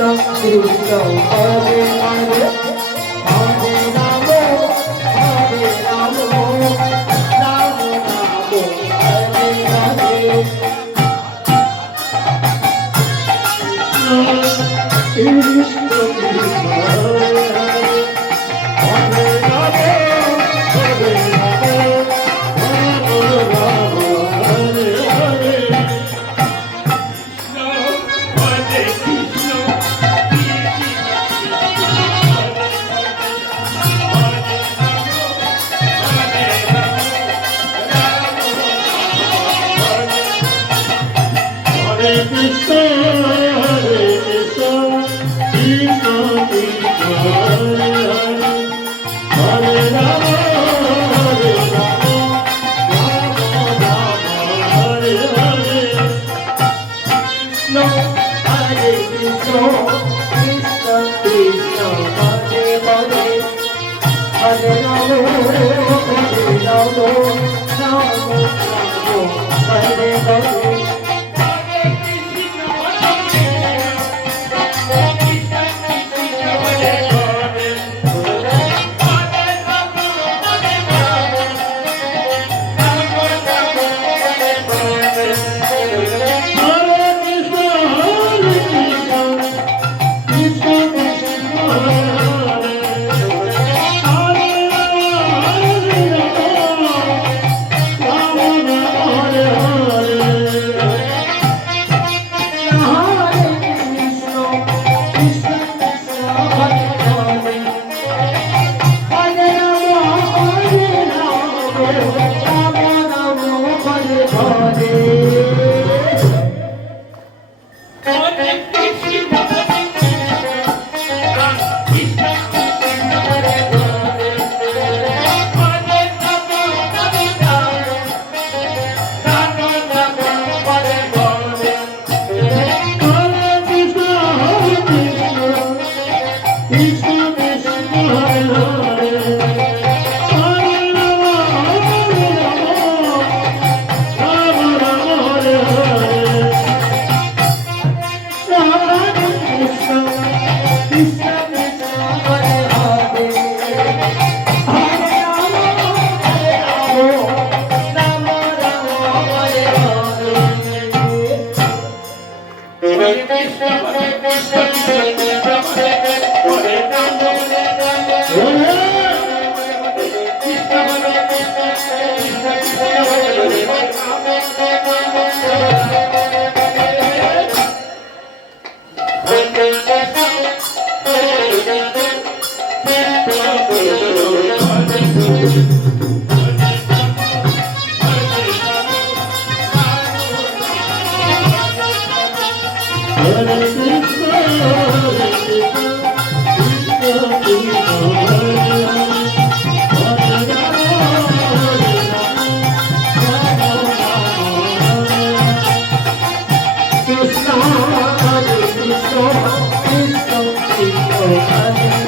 Krishna Hare Hare Hare Rama Hare Rama Rama Rama Hare Hare Krishna Krishna Hare Hare Hare Rama Hare Rama Rama Rama Hare Hare Hare Krishna, Hare Krishna, Krishna Krishna, Hare Hare, Hare Rama, Hare Rama, Rama Rama, Hare Hare. No, Hare Krishna, Krishna Krishna, Hare Hare, Hare Rama, Hare Rama, Rama Rama, Hare Hare. Krishna, Hare Krishna, Krishna Krishna, Hare